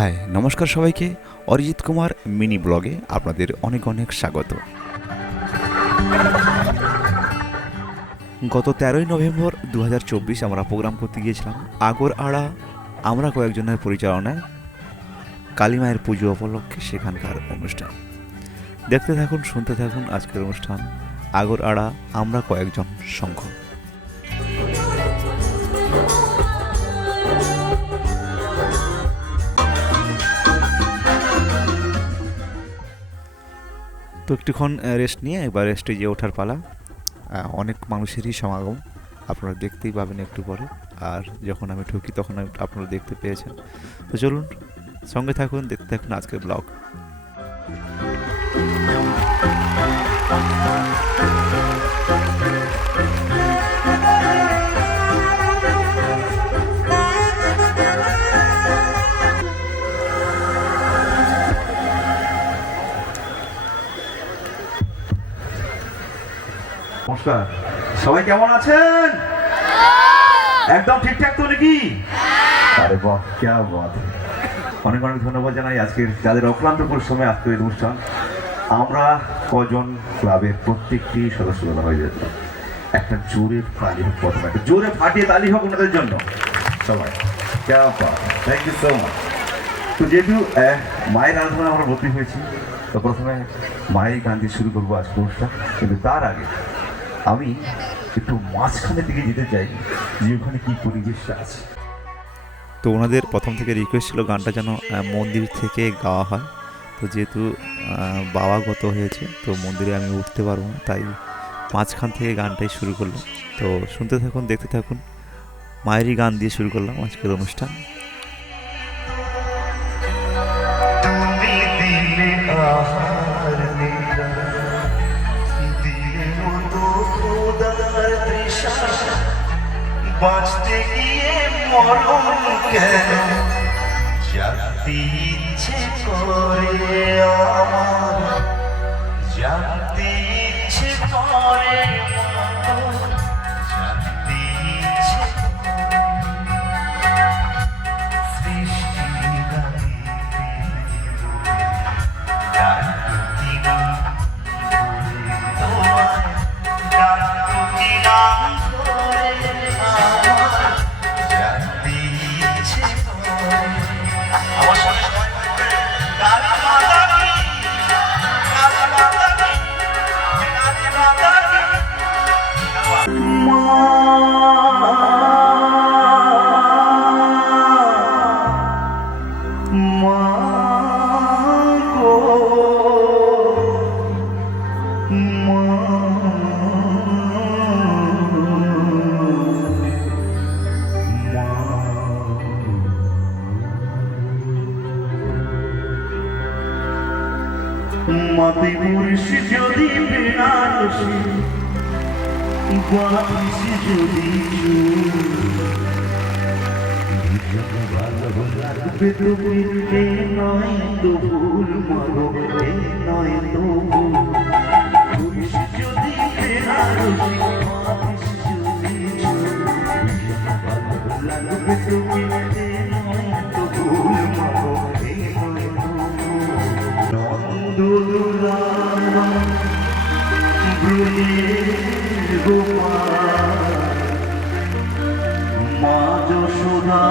High, নমস্কার সবাইকে। Arijit Kumar mini ব্লগে আপনাদের অনেক অনেক স্বাগত। গত তেরোই নভেম্বর দু হাজার চব্বিশ আমরা প্রোগ্রাম করতে গিয়েছিলাম আগর আড়া আমরা কয়েকজনের পরিচালনায় কালীমায়ের পুজো উপলক্ষে সেখানকার অনুষ্ঠান। দেখতে থাকুন, শুনতে থাকুন আজকের অনুষ্ঠান আগর আড়া আমরা কয়েকজন সংঘ। তো একটুক্ষণ রেস্ট নিয়ে এবার রেস্টে স্টেজে ওঠার পালা। অনেক মানুষেরই সমাগম, আপনারা দেখতেই পাবেন একটু পরে। আর যখন আমি ঢুকি, তখন আপনারা দেখতে পেয়েছেন। তো চলুন, সঙ্গে থাকুন, দেখতে থাকুন আজকের ব্লগ নমস্কার। সবাই কেমন আছেন? একদম ঠিকঠাক তো নাকি? আরে বাহ কে বাত। অনেক অনেক ধন্যবাদ জানাই আজকের যাদের অক্লান্ত পরিশ্রমে আজকের এই অনুষ্ঠান। আমরা কজন ক্লাবের প্রত্যেকটি সদস্য হয়ে যেত একটা জোরে তালি হোক প্রথমে, একটা জোরে ফাটিয়ে তালি হোক ওনাদের জন্য। সবাই কে থ্যাংক ইউ সো মাচ তো যেহেতু মায়ের আরাধনা আমরা ভর্তি হয়েছি, তো প্রথমে মায়ের গান দিয়ে শুরু করব আজকে অনুষ্ঠান। কিন্তু তার আগে আমি একটু মাঝখানের দিকে যেতে চাই যে ওখানে কি পরিবেশটা আছে। তো ওনাদের প্রথম থেকে রিকোয়েস্ট ছিল গানটা যেন মন্দির থেকে গাওয়া হয়। তো যেহেতু আহ, বাবা গত হয়েছে তো মন্দিরে আমি উঠতে পারব না তাই মাঝখান থেকে গানটাই শুরু করলাম। তো শুনতে থাকুন দেখতে থাকুন মায়েরই গান দিয়ে শুরু করলাম আজকের অনুষ্ঠান। বাঁচতে গিয়ে মরণ কেন? জানতে ইচ্ছে করে আমার জানতে বাপিসি যদি লাগবে তুমি এ নয় তো ভুল এ নয় তো ভুল যদি লাগবে তুমি এ নয় মা যশোদা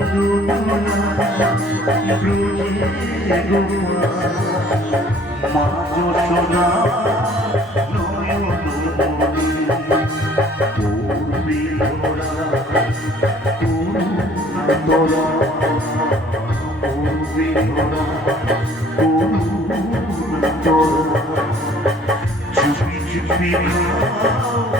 গোপাল মা যশোদা ঘোড়া তোরা তোরা চুপি চুপি মা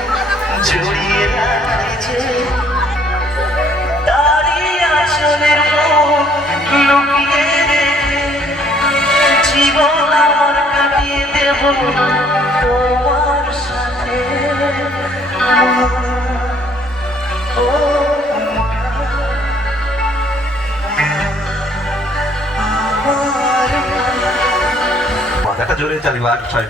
জড়িয়ে রাখে যে তারই আসনের মুখ লুকিয়ে রেখে জীবন আমার কাটিয়ে দেব তোমার সাথে। ও জোরে আর ছয়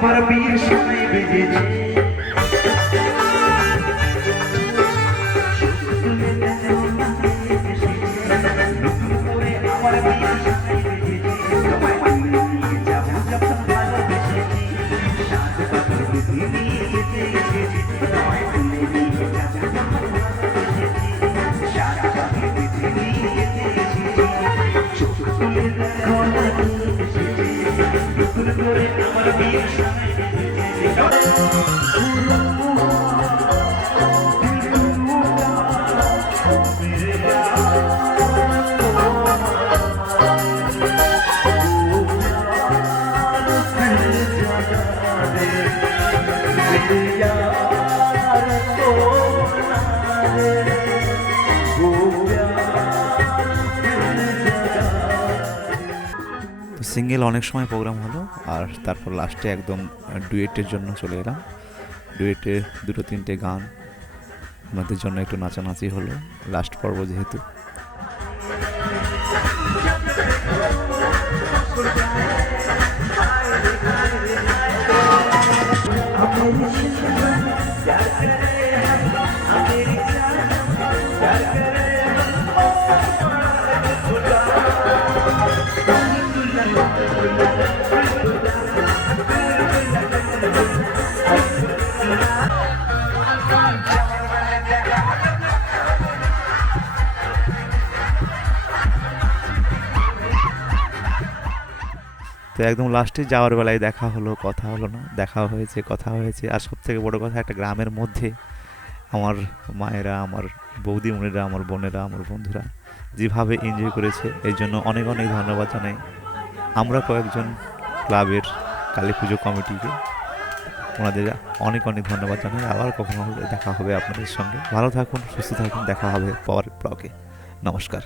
আবার বিয়ের সময় বেজেছে তুলে দেখো সিঙ্গেল অনেক সময় প্রোগ্রাম হলো, আর তারপর লাস্টে একদম ডুয়েটের জন্য চলে এলাম। ডুয়েটে দুটো তিনটে গান, আমাদের জন্য একটু নাচানাচি হলো লাস্ট পর্ব যেহেতু। তো একদম লাস্টে যাওয়ার বেলায় দেখা হলো, কথা হলো না, দেখা হয়েছে, কথা হয়েছে। আর সব থেকে বড় কথা, একটা গ্রামের মধ্যে আমার মায়েরা, আমার বৌদি বোনেরা আমার বোনেরা, আমার বন্ধুরা যেভাবে এনজয় করেছে এই জন্য অনেক অনেক ধন্যবাদ জানাই। আমরা কয়েকজন ক্লাবের কালী পুজো কমিটিকে ওনাদের অনেক অনেক ধন্যবাদ জানাই। আবার কখনো দেখা হবে আপনাদের সঙ্গে। ভালো থাকুন, সুস্থ থাকুন, দেখা হবে পরের ব্লগে। নমস্কার।